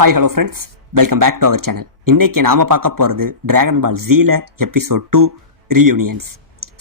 Hi hello friends, welcome back to our channel. இன்னைக்கு நாம பார்க்க போகிறது டிராகன் பால் ஜீல எபிசோட் 2 ரீயூனியன்ஸ்.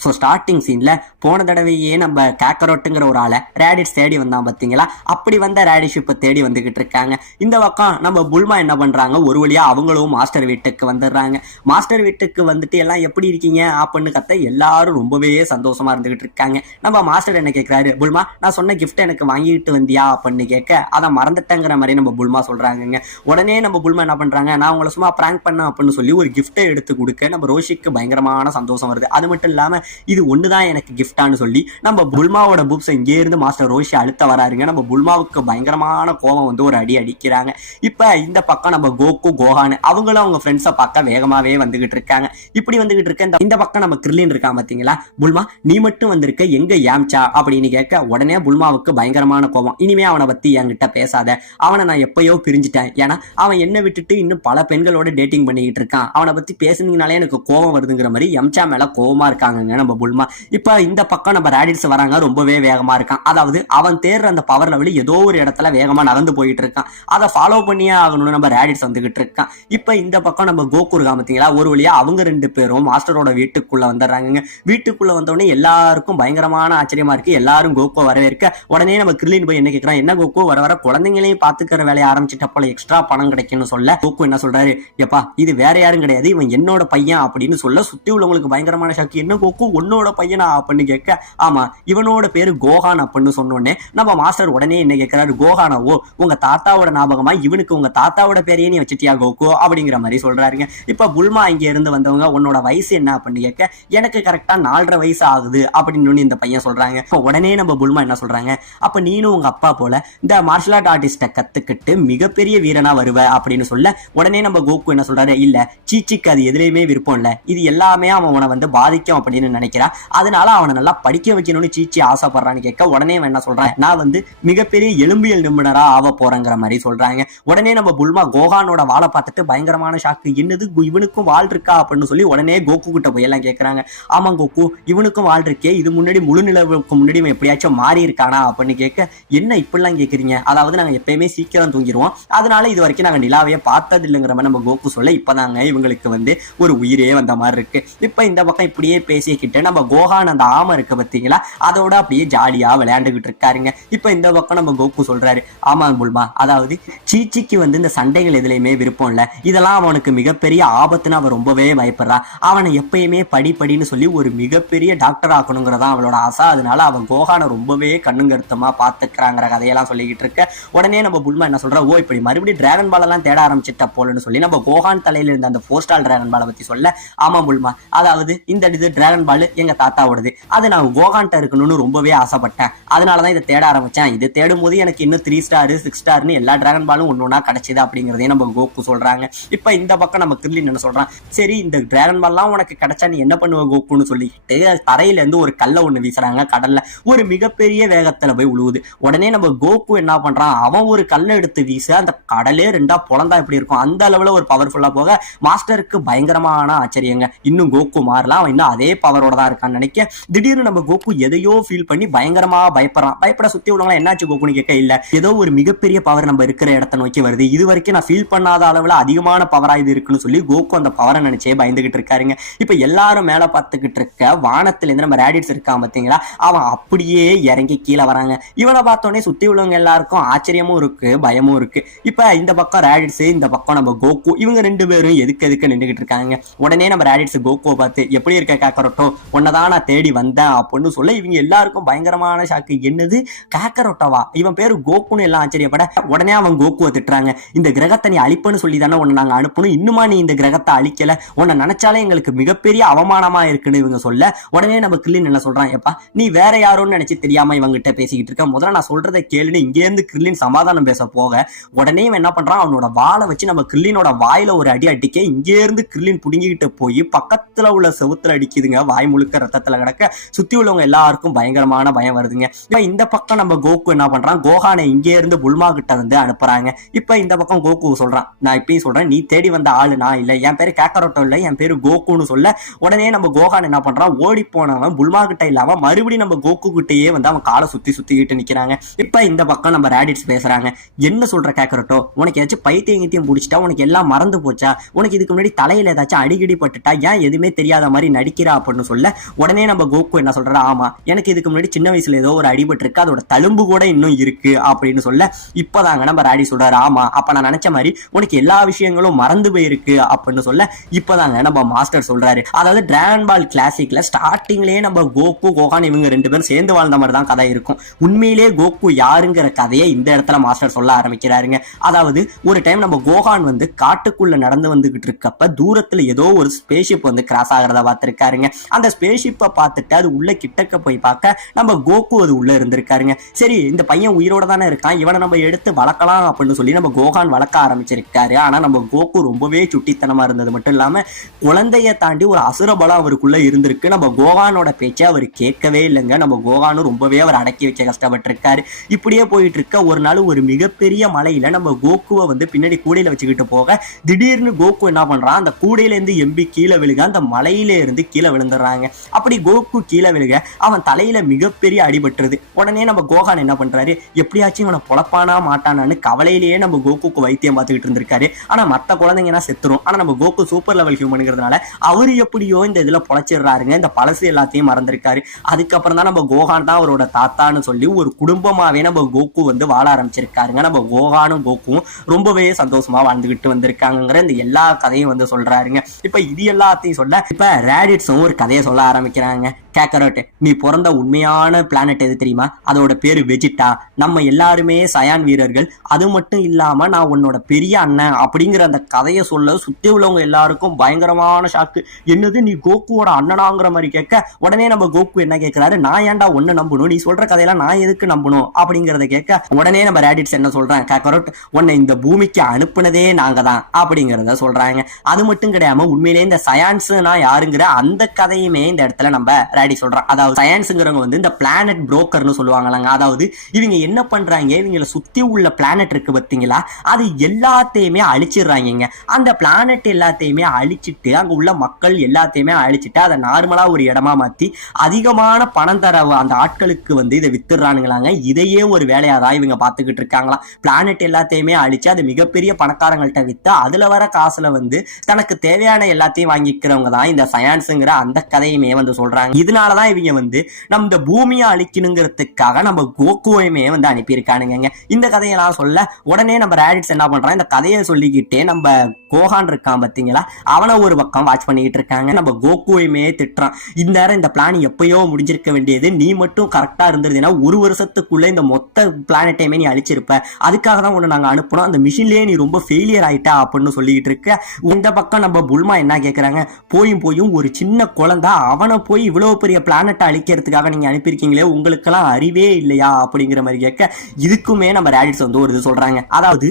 ஸோ ஸ்டார்டிங் சீனில் போன தடவையே நம்ம கேக்கரோட்டுங்கிற ஒரு ஆளை ரேடிஷ் தேடி வந்தான் பார்த்தீங்களா? அப்படி வந்த ரேடிஷ் இப்போ தேடி வந்துக்கிட்டு இருக்காங்க. இந்த பக்கம் நம்ம புல்மா என்ன பண்ணுறாங்க, ஒரு வழியாக அவங்களும் மாஸ்டர் வீட்டுக்கு வந்துடுறாங்க. மாஸ்டர் வீட்டுக்கு வந்துட்டு எல்லாம் எப்படி இருக்கீங்க அப்படின்னு கத்த எல்லாரும் ரொம்பவே சந்தோஷமா இருந்துகிட்டு இருக்காங்க. நம்ம மாஸ்டர் என்ன கேட்குறாரு, புல்மா நான் சொன்ன கிஃப்ட் எனக்கு வாங்கிட்டு வந்தியா அப்படின்னு கேட்க, அதை மறந்துட்டேங்கிற மாதிரி நம்ம புல்மா சொல்கிறாங்க. உடனே நம்ம புல்மா என்ன பண்ணுறாங்க, நான் உங்களை சும்மா ப்ராங்க் பண்ணேன் அப்படின்னு சொல்லி ஒரு கிஃப்ட்டை எடுத்து கொடுக்க நம்ம ரோஷிக்கு பயங்கரமான சந்தோஷம் வருது. அது மட்டும் இல்லாமல் இது ஒண்ணுதான் எனக்கு கிஃப்டான்னு சொல்லி நம்ம புல்மாவோட பூப்ஸ் இங்கே இருந்து மாஸ்டர் ரோஷி அழுத்த வராருங்க. நம்ம புல்மாவுக்கு பயங்கரமான கோபம் வந்து ஒரு அடி அடிக்கிறாங்க. இப்ப இந்த பக்கம் நம்ம கோகு கோஹான் அவங்களும் அவங்க ஃப்ரெண்ட்ஸை பார்க்க வேகமாவே வந்துகிட்டு இருக்காங்க. இப்படி வந்துகிட்டு இருக்க இந்த பக்கம் நம்ம கிர்லின் இருக்கான் பாத்தீங்களா? புல்மா நீ மட்டும் வந்திருக்க, எங்க யாம்சா அப்படின்னு கேட்க உடனே புல்மாவுக்கு பயங்கரமான கோபம். இனிமே அவனை பத்தி என்கிட்ட பேசாத, அவனை நான் எப்பயோ பிரிஞ்சுட்டேன். ஏன்னா அவன் என்ன விட்டுட்டு இன்னும் பல பெண்களோட டேட்டிங் பண்ணிக்கிட்டு இருக்கான். அவனை பத்தி பேசுனீங்கனாலே எனக்கு கோபம் வருதுங்கிற மாதிரி எம்சா மேல கோபமா இருக்காங்க நம்ம புல்மா. இப்ப இந்த பக்கம் நம்ம ரேடிட்ஸ் வராங்க, ரொம்பவே வேகமா இருக்கான். அதாவது அவன் தேடுற அந்த பவர் லெவல் ஏதோ ஒரு இடத்துல வேகமா நகர்ந்து போயிட்டு இருக்கான். அதை ஃபாலோ பண்ணியே ஆகணும்னு நம்ம ரேடிட்ஸ் வந்துகிட்டு இருக்கான். இப்ப இந்த பக்கம் நம்ம கோகு இருக்கா பாத்தீங்களா? ஒரு வழியா அவங்க ரெண்டு பேரும் மாஸ்டரோட வீட்டுக்குள்ள வந்துடுறாங்க. வீட்டுக்குள்ள வந்தோடனே எல்லாருக்கும் பயங்கரமான ஆச்சரியமா இருக்கு. எல்லாரும் கோகு வரவேற்க உடனே நம்ம கிர்லின் போய் என்ன கேட்கிறான், என்ன கோகு வர வர குழந்தைங்களையும் பாத்துக்கிற வேலையை ஆரம்பிச்சிட்ட போல எக்ஸ்ட்ரா பணம் கிடைக்கும்னு சொல்ல கோகு என்ன சொல்றாரு, எப்பா இது வேற யாரும் கிடையாது, இவன் என்னோட பையன் அப்படின்னு சொல்ல சுத்தி உள்ளவங்களுக்கு பயங்கரமான ஷாக்கு. என்ன கோகு உன்னோட பையனா அப்படின்னு கேட்க, ஆமா இவனோட பேரு கோஹான் அப்படின்னு சொன்னோடனே நம்ம மாஸ்டர் உடனே என்ன கேட்கிறாரு, கோஹானாவோ உங்க தாத்தாவோட ஞாபகமா இவனுக்கு உங்க தாத்தாவோட பேரையே நீ வச்சிட்டியா கோகு அப்படிங்கிற மாதிரி சொல்றாருங்க. இப்ப புல்மா இங்க இருந்து வந்தவங்க உன்னோட வயசு என்ன அப்படின்னு கேட்க, எனக்கு கரெக்டா 4.5 வயசு ஆகுது அப்படின்னு இந்த பையன் சொல்றாங்க. இப்ப உடனே நம்ம புல்மா என்ன சொல்றாங்க, அப்ப நீனும் உங்க அப்பா போல இந்த மார்ஷல் ஆர்ட் ஆர்டிஸ்ட கத்துக்கிட்டு மிகப்பெரிய வீரனா வருவ அப்படின்னு சொல்ல உடனே நம்ம கோகு என்ன சொல்றாரு, இல்ல சீச்சிக்கு அது எதுலையுமே விருப்பம் இல்ல, இது எல்லாமே அவனை வந்து பாதிக்கும் அப்படின்னு நினைக்கிறான், அதனால அவனை நல்லா படிக்க வைக்கணும்னு சீச்சி ஆசைப்படுறான்னு கேட்க உடனே என்ன சொல்றான், நான் வந்து மிகப்பெரிய எலும்பியல் நிபுணரா ஆக போறேங்கிற மாதிரி சொல்றாங்க. உடனே நம்ம புல்மா கோஹானோட வாழை பார்த்துட்டு பயங்கரமான ஷாக்கு, என்னது இவனுக்கும் வாழ் இருக்கா அப்படின்னு சொல்லி உடனே கோகு கிட்ட போய் எல்லாம் கேட்கறாங்க. ஆமா கோகு இவனுக்கும் வாழ் இருக்கே, இது முன்னாடி முழு நிலவுக்கு முன்னாடி எப்படியாச்சும் மாறி இருக்கானா அப்படின்னு கேட்க, என்ன இப்படிலாம் கேட்கறீங்க, அதாவது நாங்க எப்பயுமே சீக்கிரம் தூங்கிடுவோம், அதனால இது வரைக்கும் நாங்க நிலாவையே பார்த்தது இல்லைங்கிற மாதிரி நம்ம கோகு சொல்ல இப்பதாங்க இவங்களுக்கு வந்து ஒரு உயிரே வந்த மாதிரி இருக்கு. இப்ப இந்த பக்கம் இப்படியே பேசிக்கிட்டு நம்ம கோஹான் அந்த ஆமை இருக்கு பாத்தீங்களா, அதோட அப்படியே ஜாலியா விளையாண்டுகிட்டு இருக்காருங்க. இப்ப இந்த பக்கம் நம்ம கோகு சொல்றாரு, ஆமா புல்மா அதாவது சீச்சிக்கு வந்து இந்த சண்டைகள் எதுலையுமே விருப்பம் இல்ல, இதெல்லாம் அவனுக்கு மிகப்பெரிய ஆபத்துன்னு அவன் ரொம்பவே பயப்படுறான், அவனை எப்பயுமே படின்னு சொல்லி ஒரு மிகப்பெரிய டாக்டர் ஆக்கணுங்கிறதா அவளோட ஆசை, அதனால அவன் கோஹானை ரொம்பவே கண்ணுங்கருத்தமா பாத்துக்கிறாங்கிற கதையெல்லாம் சொல்லிக்கிட்டு இருக்க உடனே நம்ம புல்மா என்ன சொல்ற, ஓ இப்படி மறுபடியும் டிராகன் பால் எல்லாம் தேட ஆரம்பிச்சிட்ட போலன்னு சொல்லி நம்ம கோஹான் தலையில இருந்த அந்த 4 ஸ்டார் டிராகன் பாலை பத்தி சொல்ல, ஆமா புல்மா அதாவது இந்த டிராகன் பால் எங்க தாத்தாவோடது, அது நான் கோஹான்ட்ட இருக்கணும்னு ரொம்பவே ஆசைப்பட்டேன், அதனாலதான் இதை தேட ஆரம்பிச்சேன், இது தேடும் போது எனக்கு இன்னும் 3 ஸ்டார் 6 ஸ்டார்னு எல்லா டிராகன் பாலும் ஒன்னொன்னா கிடைச்சது அப்படிங்கறதையும் நம்ம கோகு சொல்றாங்க. இப்ப இந்த பக்கம் நம்ம கிர்லின் என்ன சொல்றான், சரி இந்த டிராகன் பால்லாம் உனக்கு கிடைச்சா நீ என்ன பண்ணுவ கோகுன்னு சொல்லிட்டு தரையில இருந்து ஒரு கல்லை ஒண்ணு வீசுறாங்க, கடல்ல ஒரு மிகப்பெரிய வேகத்துல போய் உழுவுது. உடனே நம்ம கோகு என்ன பண்றான், அவன் ஒரு கல்லை எடுத்து வீச அந்த கடலே 2ஆ பொளந்தா எப்படி இருக்கும் அந்த அளவுல ஒரு பவர்ஃபுல்லா போக மாஸ்டருக்கு பயங்கரமான ஆச்சரியங்க. இன்னும் கோகு மாறலாம், அவன் இன்னும் அதே பவரோட தான் இருக்கான்னு நினைக்க திடீர்னு நம்ம கோகு எதையோ ஃபீல் பண்ணி பயங்கரமா பயப்படுறான். பயப்பட சுத்தி உள்ளவங்க என்னாச்சு கோகுன்னு கேட்க, இல்ல ஏதோ ஒரு மிகப்பெரிய பவர் நம்ம இருக்கிற இடத்த நோக்கி வருது, இது வரைக்கும் நான் ஃபீல் பண்ணாத அளவுல அதிகமான பவரா இது இருக்குன்னு சொல்லி கோகு அந்த பவரை நினைச்சே பயந்துகிட்டு இருக்காருங்க. இப்ப எல்லாரும் மேல பார்த்துக்கிட்டு இருக்க வானத்துல இருந்து நம்ம ரேடிட்ஸ் இருக்கான் பாத்தீங்களா, அவன் அப்படியே இறங்கி கீழே வராங்க. இவனை பார்த்தோன்னே சுத்தி உள்ளவங்க எல்லாருக்கும் ஆச்சரியமும் இருக்கு பயமும் இருக்கு. இப்ப இந்த பக்கம் ரேடிட்ஸ், இந்த பக்கம் நம்ம கோகு, இவங்க 2 பேரும் எதுக்கு நின்றுகிட்டு இருக்காங்க. உடனே நம்ம ரேடிட்ஸ் கோகுவை பார்த்து, எப்படி இருக்க காக்கரோட்டோ, உன்னதான் நான் தேடி வந்தேன் அப்படின்னு சொல்ல இவங்க எல்லாருக்கும் பயங்கரமான ஷாக்கு, என்னது காக்கரோட்டோவா, இவன் பேரு கோகுன்னு எல்லாம் ஆச்சரியப்பட உடனே அவன் கோகுவை திட்டுறாங்க, இந்த கிரகத்தை நீ அழிப்புன்னு சொல்லி தானே உன்னை நாங்க அனுப்பணும், இன்னுமா நீ இந்த கிரகத்தை அழிக்கல, உன்னை நினைச்சாலே எங்களுக்கு மிகப்பெரிய அவமானமா இருக்குன்னு இவங்க சொல்ல உடனே நம்ம கிர்லின் என்ன சொல்றான், எப்பா நீ வேற யாரோன்னு நினைச்சு தெரியாம இவங்கிட்ட பேசிக்கிட்டு இருக்க, முதல்ல நான் சொல்றதை கேளுன்னு இங்கே இருந்து கிர்லின் சமாதானம் பேச போக உடனே இவன் என்ன பண்றான், அவனோட வாளை வச்சு நம்ம கிர்லினோட வாயில ஒரு அடி அடிக்க இங்கே இருந்து கிர்லின் புடுங்கிக்கிட்டு போய் பக்கத்துல உள்ள செவுத்துல அடிக்குதுங்க, வாய் முழுக்க ரத்தத்துல கிடக்க சுத்தி உள்ளவங்க எல்லாருக்கும் பயங்கரமான பயம் வருதுங்க. இப்ப இந்த பக்கம் நம்ம கோகு என்ன பண்றான், கோகானை இங்கே இருந்து புல்மா கிட்ட வந்து அனுப்புறாங்க. இப்ப இந்த பக்கம் கோகு சொல்றான், நான் இப்பயும் சொல்றேன், நீ தேடி வந்த ஆளு நான் இல்ல, என் பேரு காக்கரோட்டோ இல்ல, என் பேரு கோகுன்னு சொல்ல உடனே நம்ம கோகான் என்ன பண்றான், ஓடி போனவன் புல்மா கிட்ட இல்லாம மறுபடியும் நம்ம கோகு கிட்டயே வந்து அவன் காலை சுத்திக்கிட்டு நிக்கிறாங்க. இப்ப இந்த பக்கம் நம்ம ரேடிட்ஸ் பேசுறாங்க, என்ன சொல்ற காக்கரோட்டோ, உனக்கு ஏதாச்சும் பைத்தியம் பிடிச்சிட்டா, உனக்கு எல்லாம் மறந்து போச்சா, உனக்கு இதுக்கு முன்னாடி தலையில ஏதாச்சும் அடிக்கடி பட்டுட்டா, ஏன் எதுவுமே தெரியாத மாதிரி நடிக்கிறா அப்படின்னு சொல்ல உடனே நம்ம கோகு என்ன சொல்றா, ஆமா எனக்கு இதுக்கு முன்னாடி சின்ன வயசுல ஏதோ ஒரு அடிபட்டு இருக்கு, அதோட தழும்பு கூட இன்னும் இருக்கு அப்படின்னு சொல்ல இப்பதாங்க நம்ம ராடி சொல்றாரு, ஆமா அப்ப நான் நினைச்ச மாதிரி உனக்கு எல்லா விஷயங்களும் மறந்து போயிருக்கு அப்படின்னு சொல்ல இப்பதாங்க நம்ம மாஸ்டர் சொல்றாரு, அதாவது டிராகன் பால் கிளாசிக்ல ஸ்டார்டிங்லயே நம்ம கோகு கோகான் இவங்க ரெண்டு பேரும் சேர்ந்து வாழ்ந்த மாதிரி தான் கதை இருக்கும். உண்மையிலேயே கோகு யாருங்கிற கதையை இந்த இடத்துல மாஸ்டர் சொல்ல ஆரம்பிக்கிறாருங்க. அதாவது ஒரு டைம் நம்ம கோகான் வந்து காட்டுக்குள்ள நடந்து வந்துகிட்டு இருக்கப்ப தூரத்துல ஏதோ ஒரு ஸ்பேஸ்ஷிப் வந்து கிராஸ் ஆகிறத பார்த்திருக்காருங்க. அந்த ஸ்பேஸ்ஷிப்பை பார்த்துட்டு அது உள்ள கிட்டக்க போய் பார்க்க நம்ம கோகு அது உள்ள இருந்திருக்காருங்க. சரி இந்த பையன் உயிரோட தானே இருக்கான், இவனை நம்ம எடுத்து வளர்க்கலாம் அப்படின்னு சொல்லி நம்ம கோகான் வளர்க்க ஆரம்பிச்சிருக்காரு. ஆனா நம்ம கோகு ரொம்பவே சுட்டித்தனமா இருந்தது மட்டும் இல்லாம குழந்தைய தாண்டி ஒரு அசுர பலம் அவருக்குள்ள இருந்திருக்கு. நம்ம கோகானோட பேச்சை அவர் கேட்கவே இல்லைங்க. நம்ம கோகானும் ரொம்பவே அவர் அடக்கி வைக்க கஷ்டப்பட்டிருக்காரு. இப்படியே போயிட்டு இருக்க ஒரு நாள் ஒரு மிகப்பெரிய மலையில நம்ம கோகுவை வந்து பின்னாடி கூடையில வச்சுக்கிட்டு போக திடீர்னு கோகு என்ன பண்றான், அந்த கூடையில இருந்து எம்பி கீழே விழுக அந்த மலையில இருந்து கீழே விழுந்துடுறாங்க. அப்படி கோகு கீழே விழுக அவன் தலையில மிகப்பெரிய அடிபட்டுருது. உடனே நம்ம கோகான் என்ன பண்றாரு, எப்படியாச்சும் இவனை பொழப்பானா மாட்டானான்னு கவலையிலேயே நம்ம கோகுக்கு வைத்தியம் பார்த்துக்கிட்டு இருந்திருக்காரு. ஆனா மத்த குழந்தைங்கன்னா செத்துரும். ஆனா நம்ம கோகு சூப்பர் லெவல் ஹியூமனுங்கிறதுனால அவரு எப்படியோ இந்த இதுல பொழைச்சிடுறாருங்க. இந்த பழசு எல்லாத்தையும் மறந்திருக்காரு. அதுக்கப்புறம் தான் நம்ம கோகான் தான் அவரோட தாத்தான்னு சொல்லி ஒரு குடும்பமாவே நம்ம கோகு வந்து வாழ ஆரம்பிச்சிருக்காருங்க. நம்ம கோகானும் கோகுவும் ரொம்பவே சந்தோஷமா வாழ்ந்துகிட்டு வந்திருக்காங்கிற இந்த எல்லா கதையும் வந்து சொல்றாருங்க. இப்ப இது எல்லாத்தையும் சொல்ல இப்ப ரேடிட்ஸும் ஒரு கதையை சொல்ல ஆரம்பிக்கிறாங்க. காக்கரோட், நீ பிறந்த உண்மையான பிளானட் எது தெரியுமா, அதோட பேரு வெஜிட்டா. நம்ம எல்லாருமே சயான் வீரர்கள். அது மட்டும் இல்லாம நான் உன்னோட பெரிய அண்ணன் அப்படிங்கிற அந்த கதையை சொல்ல சுத்தி உள்ளவங்க எல்லாருக்கும் பயங்கரமான ஷாக்கு. என்னது நீ கோகுவோட அண்ணனாங்கிற மாதிரி கேட்க உடனே நம்ம கோகு என்ன கேட்கிறாரு, நான் ஏன்டா ஒன்னு நம்பணும், நீ சொல்ற கதையெல்லாம் நான் எதுக்கு நம்பணும் அப்படிங்கறத கேட்க உடனே நம்ம ரேடிட்ஸ் என்ன சொல்றாங்க, காக்கரோட் உன்னை இந்த பூமிக்கு அனுப்புனதே நாங்க தான் அப்படிங்கறத சொல்றாங்க. அது மட்டும் கிடையாம உண்மையிலேயே இந்த சயான்ஸ்னா யாருங்கிற அந்த கதையுமே இந்த இடத்துல நம்ம ரேடி சொல்றான். அதாவது சயின்ஸ்ங்கிறவங்க வந்து இந்த பிளானட் புரோக்கர்னு சொல்லுவாங்களாங்க. அதாவது இவங்க என்ன பண்றாங்க, இவங்களை சுத்தி உள்ள பிளானட் இருக்கு பாத்தீங்களா, அது எல்லாத்தையுமே அழிச்சிடுறாங்க. அந்த பிளானட் எல்லாத்தையுமே அழிச்சிட்டு அங்க உள்ள மக்கள் எல்லாத்தையுமே அழிச்சிட்டு அதை நார்மலா ஒரு இடமா மாத்தி அதிகமான பணம் தர அந்த ஆட்களுக்கு வந்து இதை வித்துடுறானுங்களாங்க. இதையே ஒரு வேலையாதான் இவங்க பாத்துக்கிட்டு இருக்காங்களாம். பிளானட் எல்லாத்தையுமே அழிச்சு அது மிகப்பெரிய பணக்காரங்கள்ட்ட வித்து அதுல வர காசுல வந்து தனக்கு தேவையான எல்லாத்தையும் வாங்கிக்கிறவங்க தான் இந்த சயின்ஸ்ங்கிற அந்த கதையுமே வந்து சொல்றாங்க. இதனாலதான் இவங்க வந்து நம்ம இந்த பூமியை அழிக்கணுங்கிறதுக்காக நம்ம கோகுவையுமே வந்து அனுப்பியிருக்கானுங்க. இந்த கதையெல்லாம் சொல்ல உடனே நம்ம ரேடிட்ஸ் என்ன பண்றான், இந்த கதையை சொல்லிக்கிட்டே நம்ம கோகான் இருக்கான் பாத்தீங்களா, அவனை ஒரு பக்கம் வாட்ச் பண்ணிட்டு இருக்காங்க. நம்ம கோகுவையுமே திட்டுறான், இந்த நேரம் இந்த பிளான் எப்பயோ முடிஞ்சிருக்க வேண்டியது, நீ மட்டும் கரெக்டா இருந்திருந்தீங்கன்னா ஒரு வருஷத்துக்குள்ள இந்த மொத்த பிளானட்டையுமே நீ அழிச்சிருப்ப, அதுக்காக தான் உன்னை நாங்க அனுப்பணும், அந்த மிஷின்லயே நீ ரொம்ப ஃபெயிலியர் ஆயிட்டா அப்படின்னு சொல்லிட்டு இருக்க. இந்த பக்கம் நம்ம புல்மா என்ன கேட்கறாங்க, போயும் ஒரு சின்ன குழந்தை அவனை போய் இவ்வளவு பெரிய பிளானட்டை அழிக்கிறதுக்காக நீங்க அனுப்பியிருக்கீங்களே, உங்களுக்கெல்லாம் அறிவே இல்லையா அப்படிங்கிற மாதிரி கேட்க இதுக்குமே நம்ம ரேடிட்ஸ் வந்து ஒரு இது சொல்றாங்க. அதாவது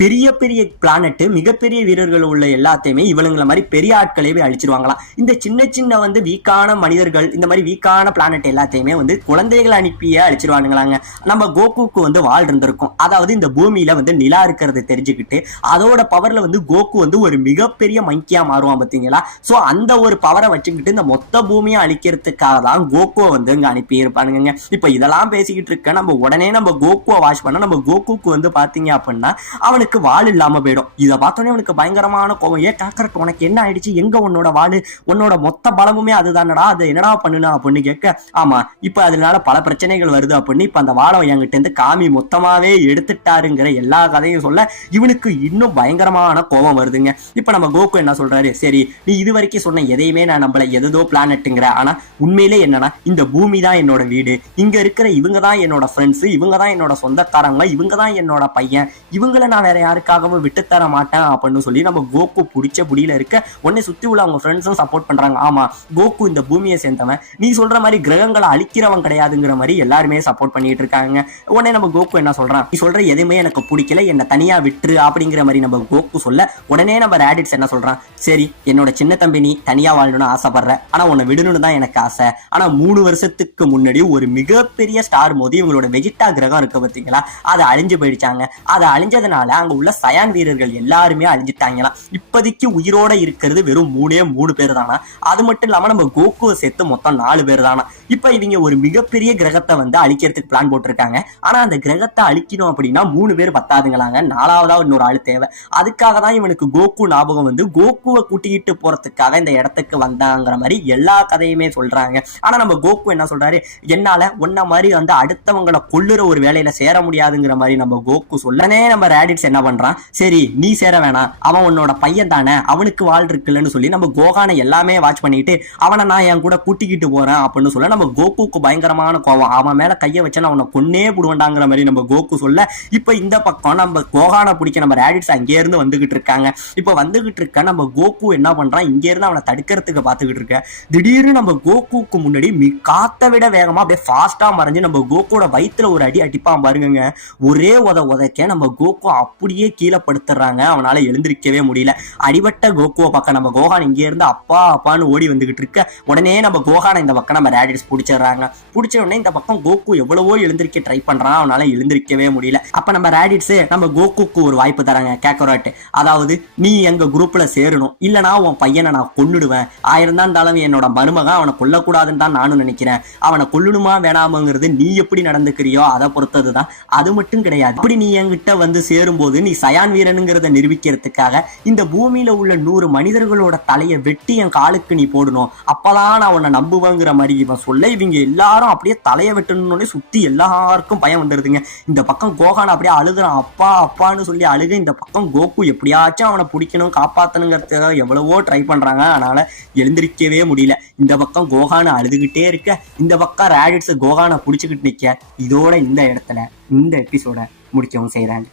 பெரிய பெரிய பிளானட் மிகப்பெரிய வீரர்கள் உள்ள எல்லாத்தையுமே இவளுங்களை மாதிரி பெரிய ஆட்களே அழிச்சிருவாங்களாம். இந்த சின்ன சின்ன வந்து வீக்கான மனிதர்கள் இந்த மாதிரி வீக்கான பிளானட் எல்லாத்தையுமே வந்து குழந்தைகளை அனுப்பியே அழிச்சிருவானுங்களாங்க. நம்ம கோகுக்கு வந்து வாழ் இருந்திருக்கும். அதாவது இந்த பூமியில வந்து நிலா இருக்கிறது தெரிஞ்சுக்கிட்டு அதோட பவர்ல வந்து கோகு வந்து ஒரு மிகப்பெரிய மங்கியா மாறுவான் பாத்தீங்களா. சோ அந்த ஒரு பவரை வச்சுக்கிட்டு இந்த மொத்த பூமியை அழிக்கிறதுக்காக தான் கோகுவை வந்து இங்க அனுப்பி இருப்பானுங்க. இப்ப இதெல்லாம் பேசிக்கிட்டு இருக்க நம்ம உடனே நம்ம கோகுவை வாஷ் பண்ண நம்ம கோகுக்கு வந்து பாத்தீங்க அப்படின்னா அவனுக்கு வாள் இல்லாம போயிடும். இதை பார்த்தோன்னே அவனுக்கு பயங்கரமான கோவம், ஏன் காக்கரட் உனக்கு என்ன ஆயிடுச்சு, எங்க உன்னோட வாள், உன்னோட மொத்த பலமுமே அதுதானடா, அதை என்னடா பண்ணுனா அப்படின்னு கேட்க, ஆமா இப்ப அதனால பல பிரச்சனைகள் வருது அப்படின்னு இப்ப அந்த வாழை என்கிட்ட இருந்து காமி மொத்தமாவே எடுத்துட்டாருங்கிற எல்லா கதையும் சொல்ல இவனுக்கு இன்னும் பயங்கரமான கோபம் வருதுங்க. இப்ப நம்ம கோகு என்ன சொல்றாரு, சரி நீ இது வரைக்கும் சொன்ன எதையுமே நான் நம்பல, எதோ பிளானட்டுங்கிற, ஆனா உண்மையிலே என்னன்னா இந்த பூமி தான் என்னோட வீடு, இங்க இருக்கிற இவங்க தான் என்னோட ஃப்ரெண்ட்ஸ், இவங்க தான் என்னோட சொந்தக்காரங்க, இவங்க தான் என்னோட பையன், இவங்கள நான் வேற யாருக்காகவும் விட்டுத்தர மாட்டேன் அப்படின்னு சொல்லி நம்ம கோகு பிடிச்ச புடியில இருக்க உடனே சுத்தி உள்ள அவங்க ஃப்ரெண்ட்ஸும் சப்போர்ட் பண்றாங்க. ஆமா, கோகு இந்த பூமியை சேர்ந்தவன், நீ சொல்ற மாதிரி கிரகங்களை அழிக்கிறவன் கிடையாதுங்கிற மாதிரி எல்லாருமே சப்போர்ட் பண்ணிட்டு இருக்காங்க. உடனே நம்ம கோகு என்ன சொல்றான், நீ சொல்ற எதுவுமே எனக்கு பிடிக்கல, என்ன தனியா விட்டுரு அப்படிங்கிற மாதிரி நம்ம கோகு சொல்ல உடனே நம்ம ரேடிட்ஸ் என்ன சொல்றான், சரி என்னோட சின்ன தம்பி நீ தனியா வாழணும்னு ஆசைப்படுற, ஆனா உன்னை விடணும்னு தான் எனக்கு ஆசை. ஆனா 3 வருஷத்துக்கு முன்னாடி ஒரு மிகப்பெரிய ஸ்டார் மோதி இவங்களோட வெஜிட்டா கிரகம் இருக்கு பார்த்தீங்களா, அதை அழிஞ்சு போயிடுச்சாங்க. அதை அழிஞ்சதுனால அங்க உள்ள சயான் வீரர்கள் எல்லாருமே அழிஞ்சிட்டாங்களாம். இப்போதைக்கு உயிரோட இருக்கிறது வெறும் 3 பேர் தானா. அது மட்டும் இல்லாம நம்ம கோகுவை சேர்த்து மொத்தம் 4 பேர் தானா. இப்ப இவங்க ஒரு மிகப்பெரிய கிரகத்தை வந்து அழிக்கிறதுக்கு பிளான் போட்டிருக்காங்க. ஆனா அந்த கிரகத்தை அழிக்கணும் அப்படின்னா 3 பேர் பத்தாதுங்களாங்க, 4வதா இன்னொரு ஆள் தேவை. அதுக்காக தான் இவனுக்கு கோகு ஞாபகம் வந்து கோகுவை கூட்டிக்கிட்டு போறதுக்காக இந்த இடத்துக்கு வந்தாங்கிற மாதிரி எல்லா கதையுமே சொல்றாங்க. ஆனா நம்ம கோகு என்ன சொல்றாரு, என்னால ஒன்ன மாதிரி வந்து அடுத்தவங்களை கொல்லுற ஒரு வேலையில சேர முடியாதுங்கிற மாதிரி நம்ம கோகு சொல்லனே நம்ம ரேடிட்ஸ் என்ன பண்றான், சரி நீ சேர வேணாம், அவன் உன்னோட பையன் தானே, அவனுக்கு வாழ் இருக்குல்லன்னு சொல்லி நம்ம கோகானை எல்லாமே வாட்ச் பண்ணிட்டு அவனை நான் என் கூட கூட்டிக்கிட்டு போறேன் அப்படின்னு சொல்ல நம்ம கோகுக்கு பயங்கரமான கோவம், அவன் மேல கைய வச்சு அவனை கொன்னே புடுவண்டாங்கிற மாதிரி நம்ம கோகு சொல்ல இப்ப இந்த பக்கம் நம்ம கோகானை பிடிக்க நம்ம ரேடிட்ஸ் அங்கே இருந்து வந்துகிட்டு இருக்காங்க. இப்ப வந்துகிட்டு இருக்க நம்ம கோகு என்ன பண்றான், இங்க இருந்து அவனை தடுக்கிறதுக்கு பாத்துக்கிட்டு இருக்க திடீர்னு நம்ம கோகுக்கு முன்னாடி காத்த விட வேகமா அப்படியே ஃபாஸ்டா மறைஞ்சு நம்ம கோகுவோட வயிற்றுல ஒரு அடி அடிப்பான் பாருங்க. ஒரே உதைக்க நம்ம கோகு அப்படியே கீழே படுத்துறாங்க, அவனால எழுந்திருக்கவே முடியல. அடிபட்ட கோகுவை பக்கம் நம்ம கோகான் இங்க இருந்து அப்பா அப்பான்னு ஓடி வந்துகிட்டு இருக்க உடனே நம்ம கோகானை இந்த பக்கம் நம்ம ரேடிட்ஸ் பிடிச்சிடுறாங்க. பிடிச்ச உடனே இந்த பக்கம் கோகு எவ்வளவோ எழுந்திருக்க ட்ரை பண்றான், அவனால எழுந்திருக்கவே முடியல. அப்ப நம்ம ரேடிட்ஸ் நம்ம கோகுக்கு ஒரு வாய்ப்பு தராங்க, கேக்கரோட், அதாவது நீ எங்க குரூப்ல சேரணும், இல்லனா உன் பையனை நான் கொன்னுடுவேன், 1000 தான் இருந்தாலும் என்னோட மருமகன், அவனை கொல்லக்கூடாதுன்னு தான் நானும் நினைக்கிறேன், அவனை கொல்லணுமா வேணாமங்கிறது நீ எப்படி நடந்துக்கிறியோ அதை பொறுத்ததுதான். அது மட்டும் கிடையாது, அப்படி நீ என்கிட்ட வந்து சேரும்போது நீ சயான் வீரனுங்கிறத நிரூபிக்கிறதுக்காக இந்த பூமியில உள்ள 100 மனிதர்களோட தலையை வெட்டி என் காலுக்கு நீ போடணும், அப்பதான் நான் அவனை நம்புவேங்கிற மாதிரி இவன் சொல்ல இவங்க எல்லாரும் அப்படியே தலையை வெட்டணும்னு சுத்தி எல்லாருக்கும் பயம் வந்துருதுங்க. இந்த பக்கம் கோகான் அப்படியே அழுகுறான், அப்பா அப்பான்னு சொல்லி அழுக. இந்த பக்கம் கோகு எப்படியாச்சும் அவனை பிடிக்கணும் காப்பாத்தணுங்கிறதுக்காக எவ்வளவோ ட்ரை பண்றாங்க, அதனால எழுந்திருக்கவே முடியல. இந்த பக்கம் கோகானை அழுதுகிட்டே இருக்க, இந்த பக்கம் ரேடிட்ஸ் கோகானை பிடிச்சிக்கிட்டு நிக்க. இதோட இந்த இடத்துல இந்த எபிசோட முடிக்கவும் செய்யறாங்க.